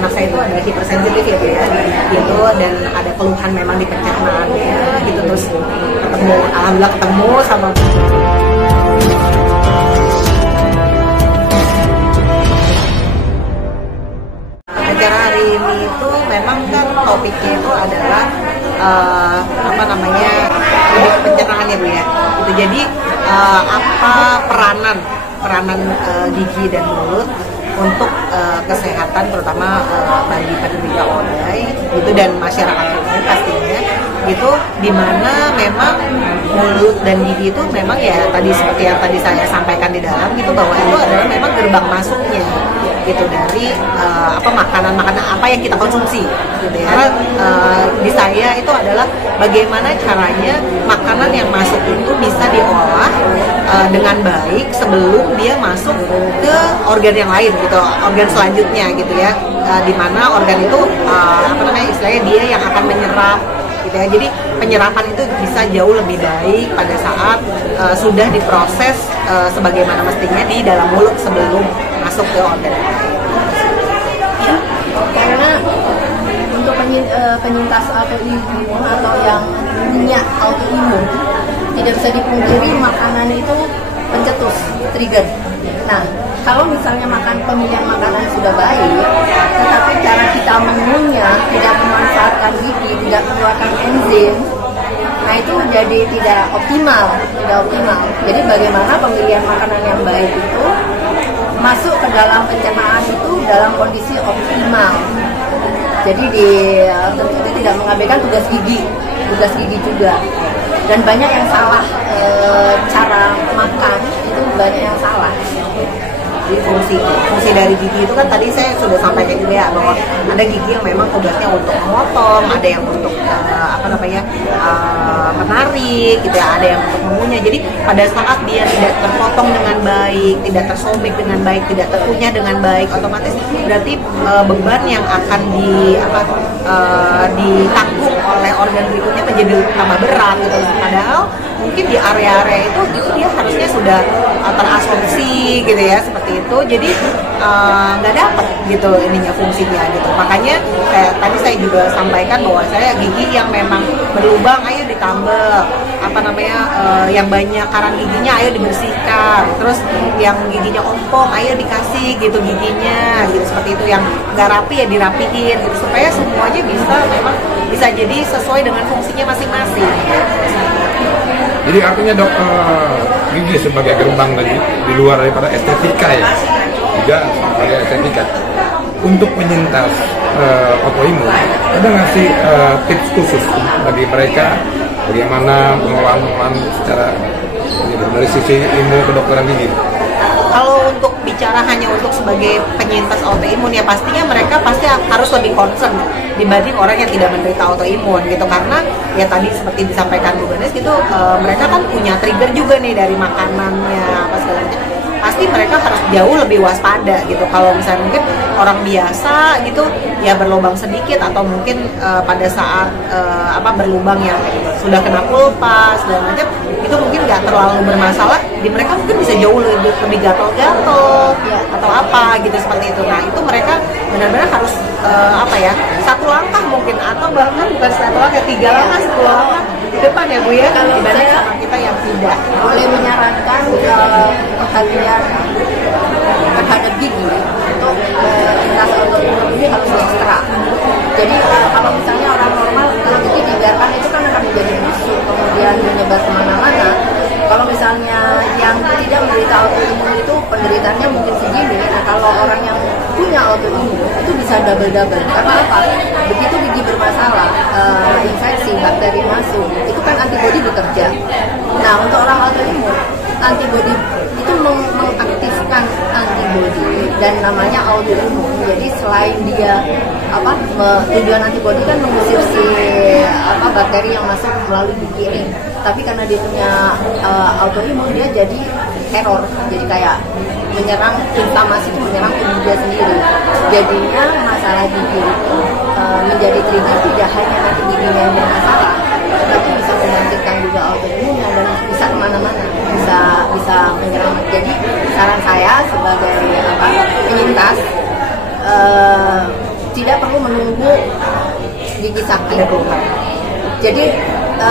anak saya itu ada hipersensitif ya Bu ya, gitu, dan ada keluhan memang di pencernaannya gitu. Terus alhamdulillah ketemu sama acara hari ini itu memang kan topiknya itu adalah apa namanya, lebih ke pencernaan ya Bu ya. Gitu. Jadi apa peranan gigi dan mulut untuk kesehatan terutama bagi penderita ODAI gitu dan masyarakat umum pastinya gitu, dimana memang mulut dan gigi itu memang ya tadi seperti yang tadi saya sampaikan di dalam gitu, bahwa itu adalah memang gerbang masuknya gitu dari makanan apa yang kita konsumsi gitu ya. Karena di saya itu adalah bagaimana caranya makanan yang masuk itu bisa diolah dengan baik sebelum dia masuk ke organ yang lain gitu, organ selanjutnya gitu ya, di mana organ itu istilahnya dia yang akan menyerap gitu ya. Jadi penyerapan itu bisa jauh lebih baik pada saat sudah diproses sebagaimana mestinya di dalam mulut sebelum masuk ke organ lain. Karena untuk penyintas autoimun atau yang punya autoimun, tidak bisa dipungkiri makanan itu pencetus, trigger. Nah, kalau misalnya pemilihan makanan sudah baik, tetapi cara kita mengunyah tidak memanfaatkan gigi, tidak mengeluarkan enzim, nah itu jadi tidak optimal. Jadi bagaimana pemilihan makanan yang baik itu masuk ke dalam pencernaan itu dalam kondisi optimal. Jadi tentu itu tidak mengabaikan tugas gigi juga. Dan banyak yang salah, cara makan itu banyak yang salah. Jadi fungsi dari gigi itu kan tadi saya sudah sampaikan juga ya, bahwa ada gigi yang memang tugasnya untuk memotong, ada yang untuk menarik gitu ya, ada yang untuk mengunyah. Jadi pada saat dia tidak terpotong dengan baik, tidak tersobek dengan baik, tidak terkunyah dengan baik, otomatis berarti beban yang akan ditanggung oleh organ berikutnya menjadi tambah berat gitu. Padahal mungkin di area-area itu gitu dia harusnya sudah terasumsi gitu ya, seperti itu. Jadi nggak dapat gitu ininya, fungsinya gitu. Makanya tadi saya juga sampaikan bahwa saya gigi yang memang berlubang ayo ditambal, yang banyak karang giginya ayo dibersihkan, terus yang giginya ompong ayo dikasih gitu giginya gitu, seperti itu. Yang nggak rapi ya dirapiin gitu, supaya semuanya bisa jadi sesuai dengan fungsinya masing-masing. Jadi artinya dok, gigi sebagai gerbang tadi di luar daripada estetika ya, juga sebagai estetika. Untuk penyintas autoimun, ada nggak sih tips khusus bagi mereka bagaimana pengelolaan secara dari sisi ilmu kedokteran gigi? Kalau untuk bicara hanya untuk sebagai penyintas autoimun ya pastinya mereka pasti harus lebih concern dibanding orang yang tidak menderita autoimun gitu, karena ya tadi seperti disampaikan Bu Ganes gitu, mereka kan punya trigger juga nih dari makanannya apa segala macam. Pasti mereka harus jauh lebih waspada gitu. Kalau misalnya mungkin orang biasa gitu ya berlubang sedikit, atau mungkin pada saat berlubang yang sudah kena pulpa segala macam, itu mungkin nggak terlalu bermasalah. Di mereka mungkin bisa jauh lebih gatal-gatal atau apa gitu, seperti itu. Nah itu mereka benar-benar harus satu langkah mungkin, atau bahkan bukan satu langkah, 3 langkah, 10 langkah ke depan ya Bu ya, dibanding sama kita yang tidak. Boleh menyarankan perhatian terhadap gigi untuk penyintas autoimun ini harus ekstra. Jadi kalau misalnya orang normal, kalau gigi dibiarkan itu kan akan menjadi busuk, kemudian menyebar kemana-mana. Kalau misalnya yang tidak menderita autoimun itu penderitaannya mungkin segini, nah kalau orang yang punya autoimun itu bisa double-double. Karena apa? Begitu gigi bermasalah, infeksi, bakteri masuk, itu kan antibodi bekerja. Nah untuk orang autoimun, antibodi itu mengaktifkan antibodi dan namanya autoimun. Jadi selain dia tujuan antibodi kan mengusir si bakteri yang masuk melalui gigi ini, tapi karena dia punya autoimun, dia jadi teror, jadi kayak menyerang, inflamasi itu menyerang tubuh dia sendiri. Jadinya masalah gigi itu menjadi trigger tidak hanya nanti giginya yang bermasalah, tetapi bisa membangkitkan juga autoimunnya dan bisa kemana-mana, bisa menyerang. Jadi saran saya sebagai penyintas, perlu menunggu gigi sakit. Jadi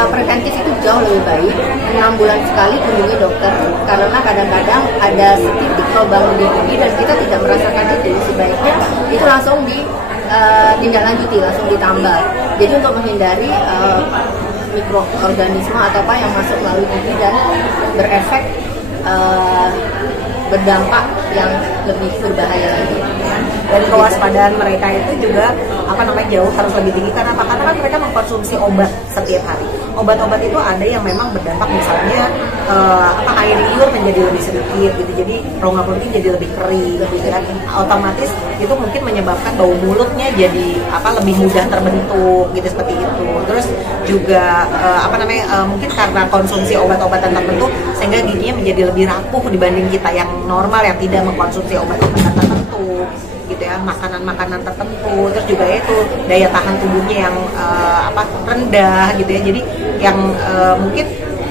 preventif itu jauh lebih baik 6 bulan sekali kunjungi dokter, karena kadang-kadang ada setitik lubang di gigi dan kita tidak merasakan itu. Sebaiknya itu langsung ditindaklanjuti, langsung ditambal. Jadi untuk menghindari mikroorganisme atau apa yang masuk melalui gigi dan berefek berdampak yang lebih berbahaya lagi. Dan kewaspadaan mereka itu juga jauh harus lebih tinggi karena apa? Karena kan mereka mengkonsumsi obat setiap hari. Obat-obat itu ada yang memang berdampak, misalnya air liur menjadi lebih sedikit gitu, jadi rongga mulutnya jadi lebih kering gitu kan. Otomatis itu mungkin menyebabkan bau mulutnya jadi lebih mudah terbentuk gitu, seperti itu. Terus juga mungkin karena konsumsi obat-obatan tertentu sehingga giginya menjadi lebih rapuh dibanding kita yang normal yang tidak mengkonsumsi obat-obatan tertentu gitu ya, makanan-makanan tertentu. Terus juga itu daya tahan tubuhnya yang rendah gitu ya, jadi yang mungkin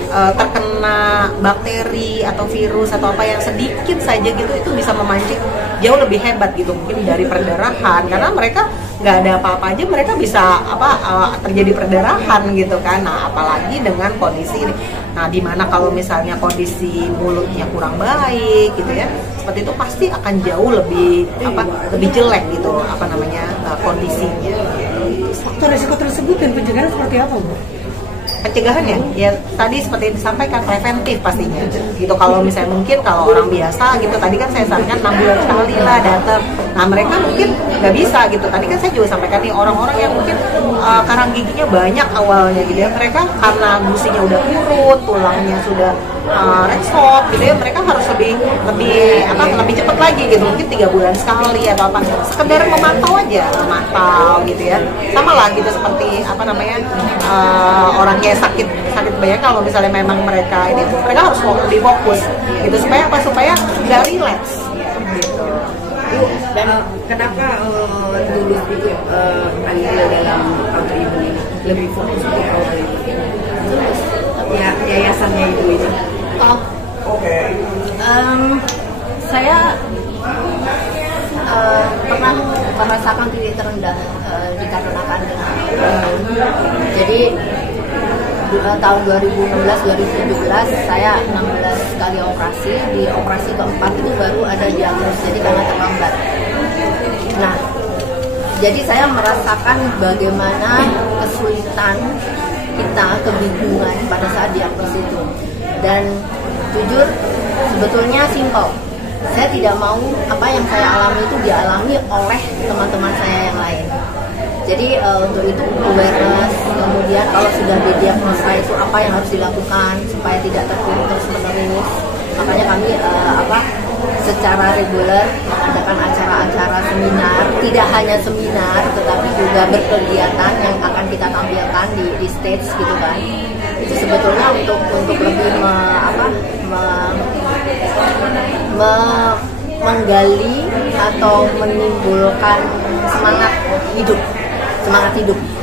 terkena bakteri atau virus atau apa yang sedikit saja gitu itu bisa memancing jauh lebih hebat gitu, mungkin dari perdarahan, karena mereka nggak ada apa-apa aja mereka bisa terjadi perdarahan gitu kan. Nah apalagi dengan kondisi ini, nah dimana kalau misalnya kondisi mulutnya kurang baik gitu ya, seperti itu pasti akan jauh lebih lebih jelek gitu kondisinya. Faktor risiko tersebut dan pencegahan seperti apa, Bu? Pencegahannya ya tadi seperti yang disampaikan, preventif pastinya gitu. Kalau misalnya mungkin kalau orang biasa gitu, tadi kan saya sarankan 6 bulan sekali lah datang. Nah mereka mungkin nggak bisa gitu. Tadi kan saya juga sampaikan nih, orang-orang yang mungkin karang giginya banyak awalnya gitu ya, mereka karena gusinya udah kurut, tulangnya sudah resop gitu ya, mereka harus lebih cepat lagi gitu, mungkin 3 bulan sekali atau sekedar memantau aja, gitu ya. Sama lah gitu seperti orang yang sakit banyak, kalau misalnya memang mereka harus lebih fokus gitu supaya nggak relapse gitu. Dan kenapa dulu itu andil dalam autoimun ini lebih fokus ke autoimun ya, yayasannya Ibu ini? Saya pernah merasakan titik terendah dikarenakan dengan jadi tahun 2016-2017 saya 16 kali operasi. Di operasi keempat itu baru ada diagnosis, jadi karena terlambat. Nah, jadi saya merasakan bagaimana kesulitan kita, kebingungan pada saat diagnosis itu. Dan jujur sebetulnya simpel, saya tidak mau apa yang saya alami itu dialami oleh teman-teman saya yang lain. Jadi untuk itu awareness, kemudian kalau sudah didiagnosa itu apa yang harus dilakukan supaya tidak terpuruk terus-menerus. Makanya kami secara reguler mengadakan acara-acara seminar, tidak hanya seminar tetapi juga berkegiatan yang akan kita tampilkan di stage gitu kan. Itu sebetulnya untuk lebih menggali atau menimbulkan semangat hidup.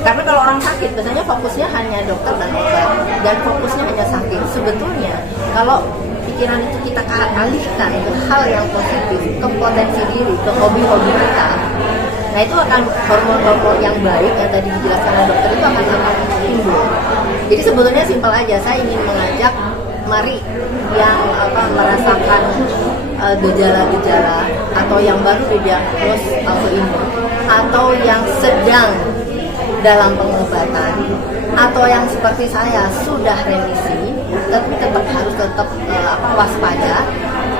Karena kalau orang sakit biasanya fokusnya hanya dokter dan obat, dan fokusnya hanya sakit. Sebetulnya kalau pikiran itu kita alihkan ke hal yang positif, ke potensi diri, ke hobi-hobi kita, nah itu akan hormon-hormon yang baik yang tadi dijelaskan oleh dokter itu akan timbul. Jadi sebetulnya simpel aja, saya ingin mengajak mari yang merasakan gejala-gejala atau yang baru didiagnos autoimun atau yang sedang dalam pengobatan atau yang seperti saya sudah remisi tapi tetap harus waspada.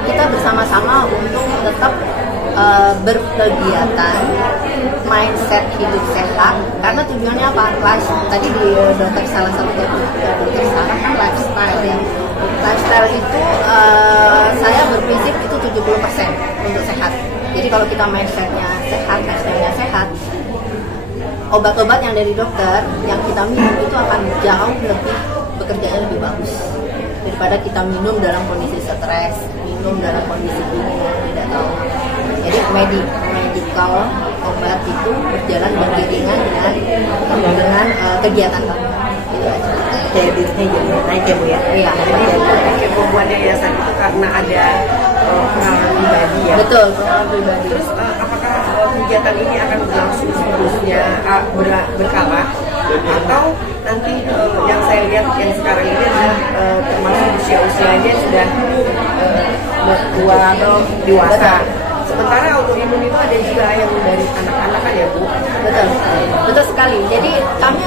Kita bersama-sama untuk tetap berkegiatan, mindset hidup sehat, karena tujuannya apa? Tadi di salah satu dokter saran kan lifestyle ya. Lifestyle itu saya berprinsip itu 70% untuk sehat. Jadi kalau kita mindsetnya sehat, lifestyle-nya sehat, obat-obat yang dari dokter yang kita minum itu akan jauh lebih bekerjanya lebih bagus daripada kita minum dalam kondisi stres, minum dalam kondisi bingung, tidak tahu. Jadi medical obat itu berjalan beriringan dengan kegiatan kami. Kreditnya jadi naik ya Bu ya? Iya. Yang membuat yayasan itu karena ada pengalaman pribadi ya? Betul, pengalaman pribadi. Terus apakah kegiatan ini akan berlangsung terus istilahnya sudah tua atau dewasa. Sementara autoimun itu ada juga yang dari anak-anak kan ya Bu? Betul, betul sekali. Jadi kami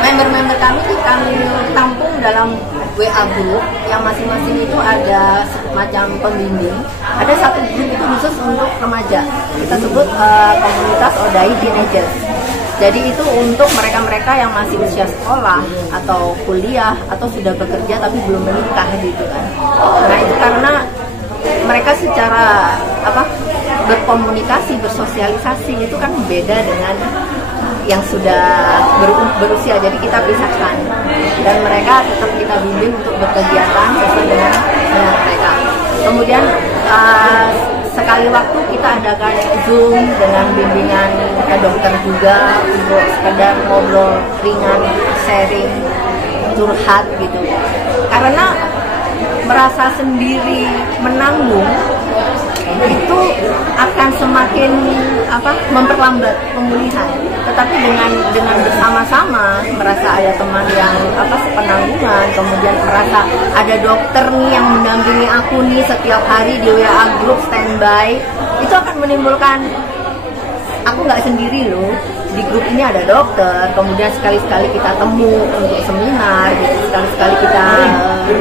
member-member kami tampung dalam WA group yang masing-masing itu ada semacam pembimbing. Ada satu grup itu khusus untuk remaja. Kita sebut komunitas ODAI Teenagers. Jadi itu untuk mereka-mereka yang masih usia sekolah atau kuliah atau sudah bekerja tapi belum menikah gitu kan. Nah itu karena mereka secara berkomunikasi, bersosialisasi itu kan beda dengan yang sudah berusia. Jadi kita pisahkan dan mereka tetap kita bimbing untuk berkegiatan sesuai dengan mereka. Kemudian sekali waktu kita adakan Zoom dengan bimbingan dokter juga untuk sekedar ngobrol ringan, sharing, curhat gitu. Karena merasa sendiri menanggung itu akan semakin memperlambat pemulihan. Tetapi dengan bersama-sama merasa ada teman yang sepenanggungan, kemudian merasa ada dokter nih yang mendampingi aku nih setiap hari di WA group standby, itu akan menimbulkan aku nggak sendiri loh. Di grup ini ada dokter, kemudian sekali-sekali kita temu untuk seminar, gitu. Sekali-sekali kita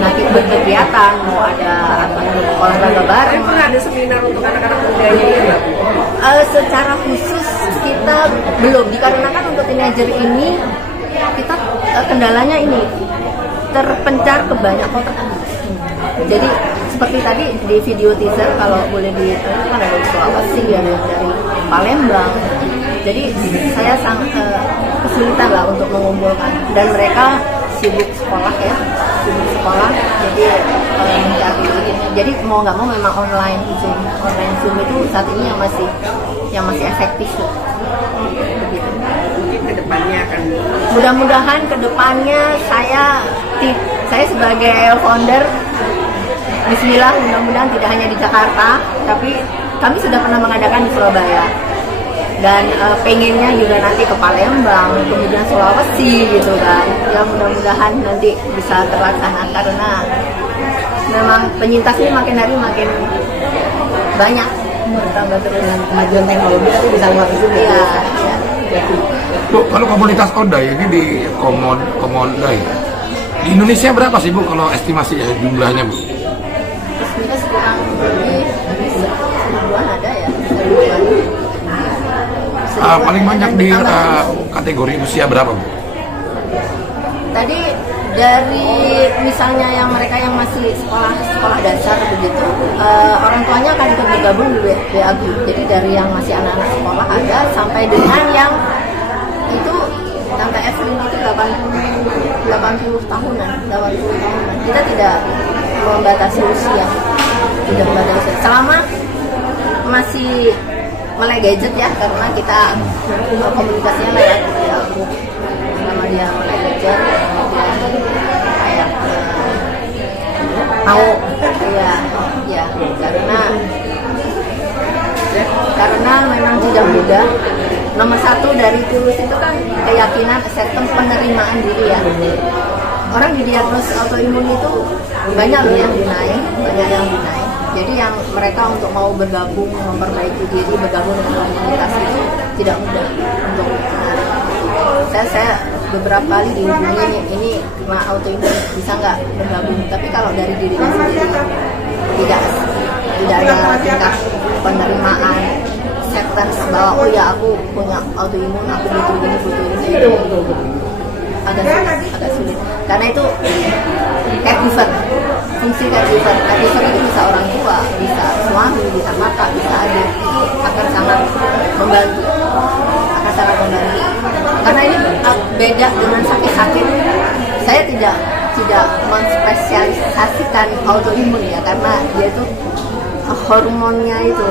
nanti berkegiatan, mau ada olahraga bareng. Pernah ada seminar untuk anak-anak muda ini ya? Secara khusus kita belum, dikarenakan untuk teenager ini kita kendalanya ini terpencar ke banyak kota. Jadi seperti tadi di video teaser kalau boleh kan ada di Sulawesi, ada dari Palembang. Jadi saya sangat kesulitan lah untuk mengumpulkan, dan mereka sibuk sekolah ya, jadi mencari jadi mau nggak mau memang online Zoom itu saat ini yang masih efektif begitu. Mungkin kedepannya akan mudah-mudahan kedepannya saya sebagai founder, bismillah, mudah-mudahan tidak hanya di Jakarta, tapi kami sudah pernah mengadakan di Surabaya. Dan pengennya juga nanti ke Palembang, kemudian Sulawesi gitu kan. Ya mudah-mudahan nanti bisa terlaksana karena memang penyintas ini makin hari makin banyak, bertambah terus. Kemajuan teknologi tapi bisa lewat itu ya. Bu, kalau komunitas ODAI ini di Komodai di Indonesia berapa sih Bu kalau estimasi jumlahnya Bu? Bismillah kurang lebih 1000-an ada ya. Paling banyak di kategori usia berapa Bu? Tadi dari misalnya yang mereka yang masih sekolah dasar begitu, orang tuanya akan ikut bergabung di WA Group. Jadi dari yang masih anak-anak sekolah ada sampai dengan yang itu Tante Evelyn itu 80 tahunan. Kita tidak membatasi usia, selama masih melek gadget ya, karena kita komunikasinya lewat ya, selama dia melek gadget, kayak mau ya karena memang tidak mudah. Nomor satu dari Tulus itu kan keyakinan, acceptance, penerimaan diri ya. Orang didiagnos autoimun itu banyak loh yang dinaik. Jadi yang mereka untuk mau bergabung, memperbaiki diri, bergabung dengan komunitas itu tidak mudah untuk saya beberapa kali dihubungi, ini kena autoimun bisa nggak bergabung, tapi kalau dari dirinya sendiri tidak ada tingkat penerimaan, acceptance bahwa oh ya aku punya autoimun, aku butuh ini agak sulit karena itu caregiver, fungsi caregiver itu bisa orang tua, bisa suami, bisa kakak, bisa adik, itu akan sangat membantu karena ini beda dengan sakit-sakit. Saya tidak menspesialisasikan autoimun ya, karena dia itu hormonnya itu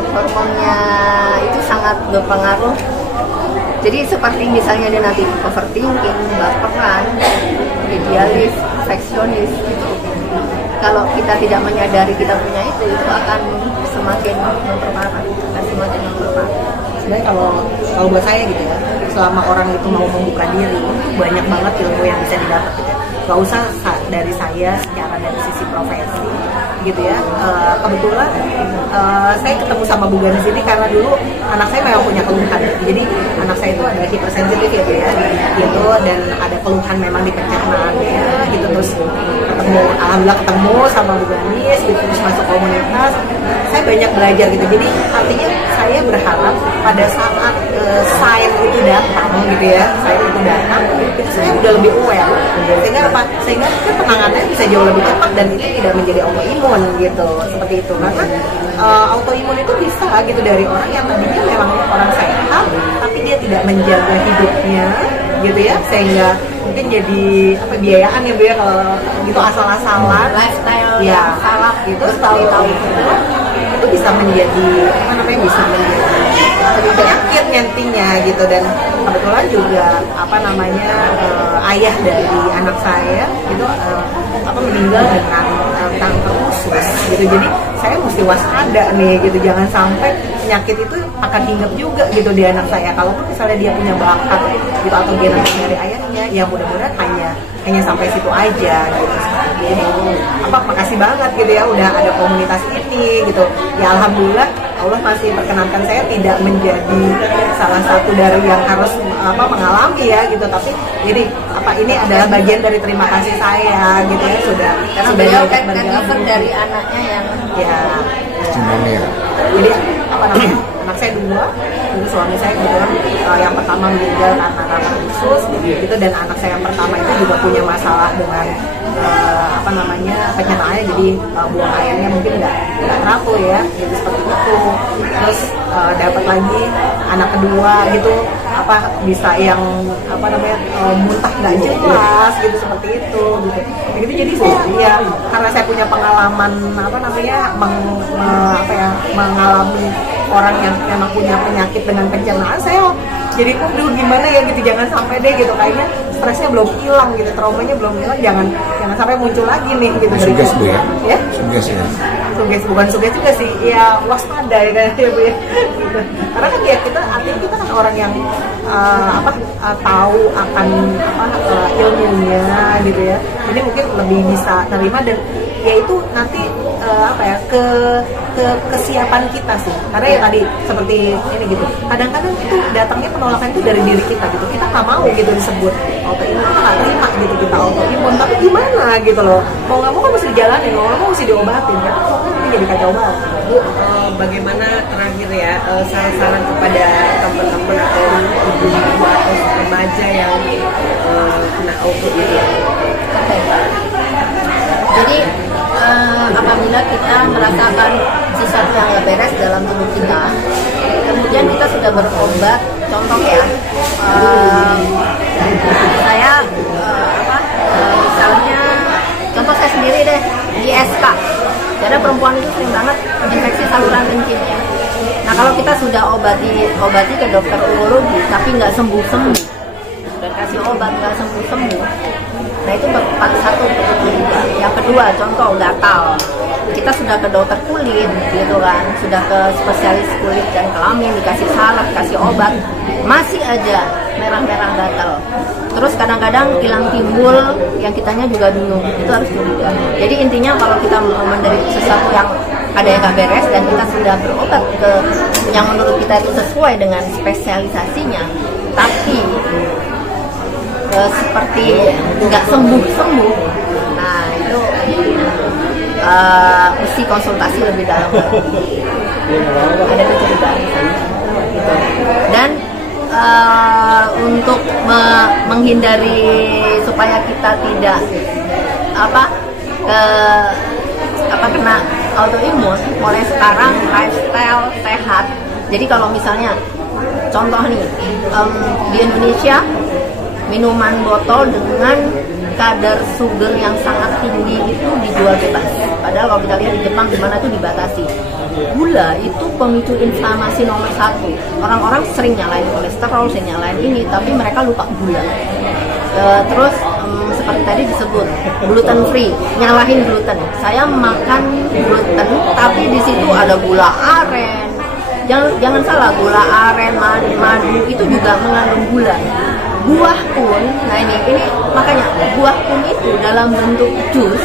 sangat berpengaruh. Jadi seperti misalnya dia nanti overthinking, baperan, idealis, perfeksionis gitu. Kalau kita tidak menyadari kita punya itu akan semakin memperparah. Sebenarnya kalau buat saya gitu ya, selama orang itu mau membuka diri, banyak banget ilmu yang bisa didapat gitu ya. nggak usah dari saya secara dari sisi profesi gitu ya. Kebetulan saya ketemu sama Bu Ganis ini karena dulu anak saya memang punya keluhan. Jadi anak saya itu ada hipersensitif gitu ya, gitu, dan ada keluhan memang di pencernaannya gitu. Terus alhamdulillah ketemu sama Bu Ganis gitu, terus masuk komunitas. Saya banyak belajar gitu. Jadi artinya saya berharap pada saat sign itu datang gitu ya, sign itu datang, itu saya udah lebih aware. Sehingga apa? Sehingga penanganannya bisa jauh lebih cepat dan itu tidak menjadi autoimun gitu, seperti itu. Karena autoimun itu bisa gitu dari orang yang tadinya memang orang sehat, tapi dia tidak menjaga hidupnya gitu ya, sehingga mungkin jadi apa biayaan ya Bu ya, kalau gitu asal-asalan lifestyle ya yang salah gitu, tahu-tahu itu bisa menjadi apa namanya, bisa menjadi penyakit nantinya gitu. Dan kebetulan juga apa namanya ayah dari anak saya itu apa meninggal dengan kanker usus gitu. Jadi saya mesti waspada nih gitu, jangan sampai penyakit itu akan hinggap juga gitu di anak saya. Kalaupun misalnya dia punya bakat gitu atau genetik dari ayahnya, ya mudah-mudahan hanya sampai situ aja gitu. Jadi apa, makasih banget gitu ya udah ada komunitas ini gitu. Ya alhamdulillah Allah masih perkenankan saya tidak menjadi salah satu dari yang harus apa mengalami ya gitu, tapi jadi apa ini adalah bagian dari terima kasih saya gitu ya, sudah beliau kan dari anaknya yang ya. Jadi apa namanya, anak saya dua, jadi suami saya kebetulan yang pertama meninggal karena kanker usus gitu, dan anak saya yang pertama itu juga punya masalah dengan apa namanya pencernaannya, jadi buang airnya mungkin nggak teratur ya, jadi seperti itu. Terus dapat lagi anak kedua gitu, apa bisa yang apa namanya muntah nggak jelas gitu, seperti itu gitu. Begitu, jadi saya ya karena saya punya pengalaman apa namanya mengalami orang yang memang punya penyakit dengan pencernaan, saya jadi gimana ya gitu, jangan sampai deh gitu, kayaknya stresnya belum hilang gitu, traumanya belum hilang, jangan sampai muncul lagi nih gitu. Suges Bu ya? Ya? Suges ya? Suges, bukan suges juga sih, ya waspada ya kan ya Bu ya gitu. Karena kan ya artinya kita kan orang yang tahu akan ilmunya gitu ya, jadi mungkin lebih bisa terima, dan ya itu nanti kesiapan kita sih. Karena ya tadi seperti ini gitu, kadang-kadang itu datangnya penolakan itu dari diri kita gitu, kita nggak mau gitu disebut autoimun, kita nggak terima gitu kita autoimun, tapi gimana gitu loh, mau nggak mau kan mesti dijalanin, mau nggak mau mesti diobatin kan, ini jadi kacau banget. Bu, bagaimana terakhir ya saran-saran kepada teman-teman atau ibu-ibu atau remaja yang kena autoimun? Jadi apabila kita merasakan sesuatu yang nggak beres dalam tubuh kita, kemudian kita sudah berobat, contoh ya, saya misalnya, contoh saya sendiri deh, ISK, karena perempuan itu sering banget infeksi saluran kencing ya. Nah kalau kita sudah obati ke dokter urologi tapi nggak sembuh-sembuh, dan kasih obat nggak sembuh-sembuh, nah itu satu juga. Yang kedua, contoh gatal, kita sudah ke dokter kulit gitu kan, sudah ke spesialis kulit dan kelamin, dikasih salep, kasih obat, masih aja merah-merah gatal. Terus kadang-kadang hilang timbul yang kitanya juga bingung, itu harus curiga. Jadi intinya kalau kita menderita sesuatu yang ada yang nggak beres dan kita sudah berobat ke yang menurut kita itu sesuai dengan spesialisasinya, tapi seperti nggak sembuh-sembuh, nah itu mesti konsultasi lebih dalam lagi. Ada kecurigaan gitu. Dan untuk menghindari supaya kita tidak kena autoimun, mulai sekarang lifestyle sehat. Jadi kalau misalnya contoh nih, di Indonesia minuman botol dengan kadar sugar yang sangat tinggi itu dijual bebas. Padahal kalau kita lihat di Jepang gimana itu dibatasi. Gula itu pemicu inflamasi nomor 1. Orang-orang sering nyalain kolesterol, sering nyalain ini, tapi mereka lupa gula. Terus seperti tadi disebut gluten free, nyalahin gluten. Saya makan gluten, tapi di situ ada gula aren. Jangan salah, gula aren, madu itu juga mengandung gula. buah pun, nah ini makanya buah pun itu dalam bentuk jus,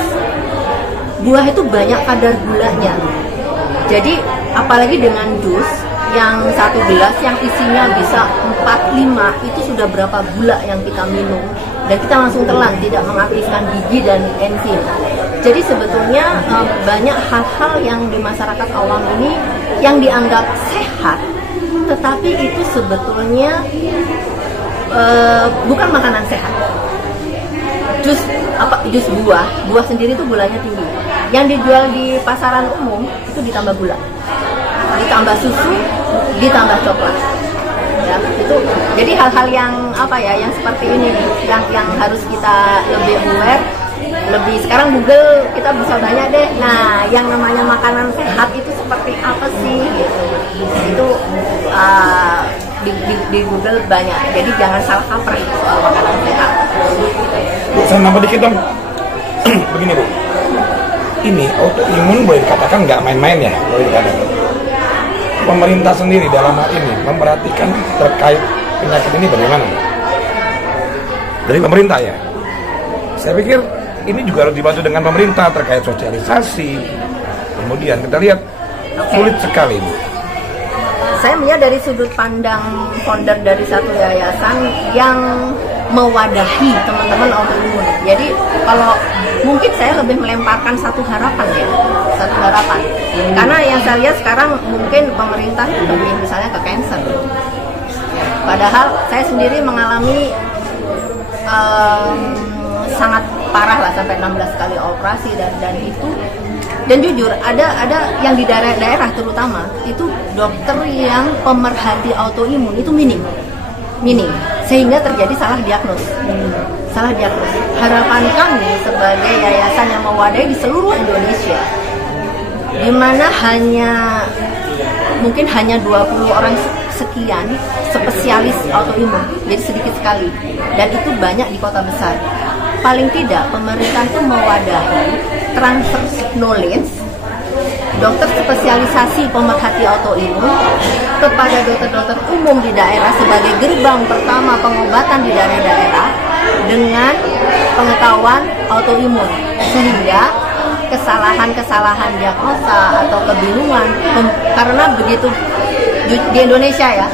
buah itu banyak kadar gulanya. Jadi apalagi dengan jus yang 1 gelas yang isinya bisa 4-5, itu sudah berapa gula yang kita minum, dan kita langsung telan, tidak mengaktifkan gigi dan enzim. Jadi sebetulnya banyak hal-hal yang di masyarakat awam ini yang dianggap sehat, tetapi itu sebetulnya bukan makanan sehat. Jus buah sendiri itu gulanya tinggi. Yang dijual di pasaran umum itu ditambah gula, ditambah susu, ditambah coklat. Ya, itu jadi hal-hal yang yang seperti ini nih, yang harus kita lebih aware. Lebih sekarang Google kita bisa tanya deh, nah yang namanya makanan sehat itu seperti apa sih gitu. Itu di Google banyak, jadi jangan salah kaprah soal makanan sehat. Bu, saya nambah dikit dong. Begini Bu, ini autoimun boleh dikatakan nggak main-main ya, boleh dikatakan. Pemerintah sendiri dalam hal ini memperhatikan terkait penyakit ini bagaimana? Dari pemerintah ya. Saya pikir ini juga harus dibantu dengan pemerintah terkait sosialisasi. Kemudian kita lihat sulit sekali Bu. Saya melihat dari sudut pandang founder dari satu yayasan yang mewadahi teman-teman autoimun. Jadi kalau mungkin saya lebih melemparkan satu harapan. Karena yang saya lihat sekarang mungkin pemerintah lebih misalnya ke cancer. Padahal saya sendiri mengalami sangat parah lah, sampai 16 kali operasi dan itu. Dan jujur ada yang di daerah terutama itu dokter yang pemerhati autoimun itu minim, sehingga terjadi salah diagnos. Harapan kami sebagai yayasan yang mewadahi di seluruh Indonesia, di mana mungkin hanya 20 orang sekian spesialis autoimun, jadi sedikit sekali, dan itu banyak di kota besar. Paling tidak pemerintah itu mewadahi transfer knowledge dokter spesialisasi pemerhati autoimun kepada dokter-dokter umum di daerah sebagai gerbang pertama pengobatan di daerah-daerah dengan pengetahuan autoimun, sehingga kesalahan diagnosa atau kebingungan, karena begitu di Indonesia ya,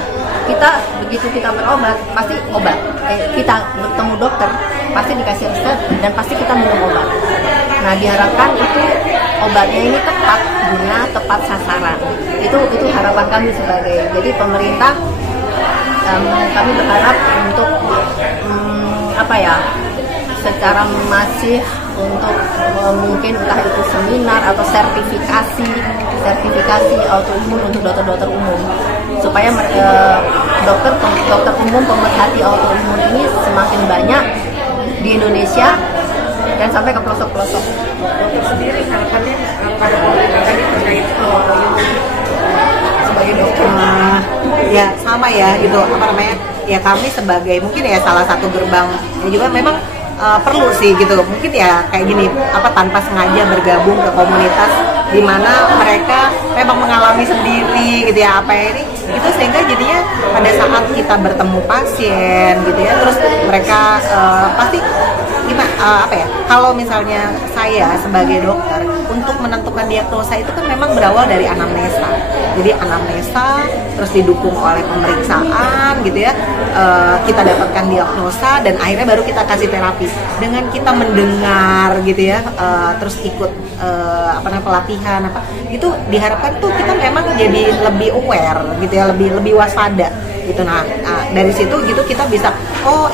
begitu kita berobat pasti obat, kita bertemu dokter pasti dikasih resep dan pasti kita minum obat. Nah, diharapkan itu obatnya ini tepat guna, tepat sasaran. Itu harapan kami jadi pemerintah, kami berharap untuk secara masif untuk mungkin entah itu seminar atau sertifikasi autoimun untuk dokter-dokter umum, supaya dokter umum pemerhati autoimun ini semakin banyak di Indonesia dan sampai ke pelosok-pelosok. Dokter sendiri harapannya pada pemerintah tadi terkait sebagai dokter. Ya sama ya gitu, ya kami sebagai mungkin ya salah satu gerbang ya juga memang perlu sih gitu, mungkin ya kayak gini, tanpa sengaja bergabung ke komunitas di mana mereka memang mengalami sendiri gitu ya itu sehingga jadinya pada saat kita bertemu pasien gitu ya, terus mereka pasti kalau misalnya saya sebagai dokter untuk menentukan diagnosa itu kan memang berawal dari anamnesa. Jadi anamnesa terus didukung oleh pemeriksaan gitu ya, kita dapatkan diagnosa dan akhirnya baru kita kasih terapi dengan kita mendengar gitu ya, terus ikut pelatihan itu diharapkan tuh kita memang jadi lebih aware gitu ya, lebih waspada gitu. Nah, dari situ gitu kita bisa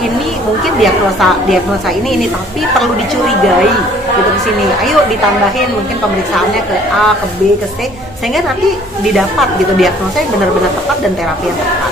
ini mungkin diagnosa ini tapi perlu dicurigai gitu ke sini. Ayo ditambahin mungkin pemeriksaannya ke A, ke B, ke C, sehingga nanti didapat gitu diagnosa yang benar-benar tepat dan terapi yang tepat.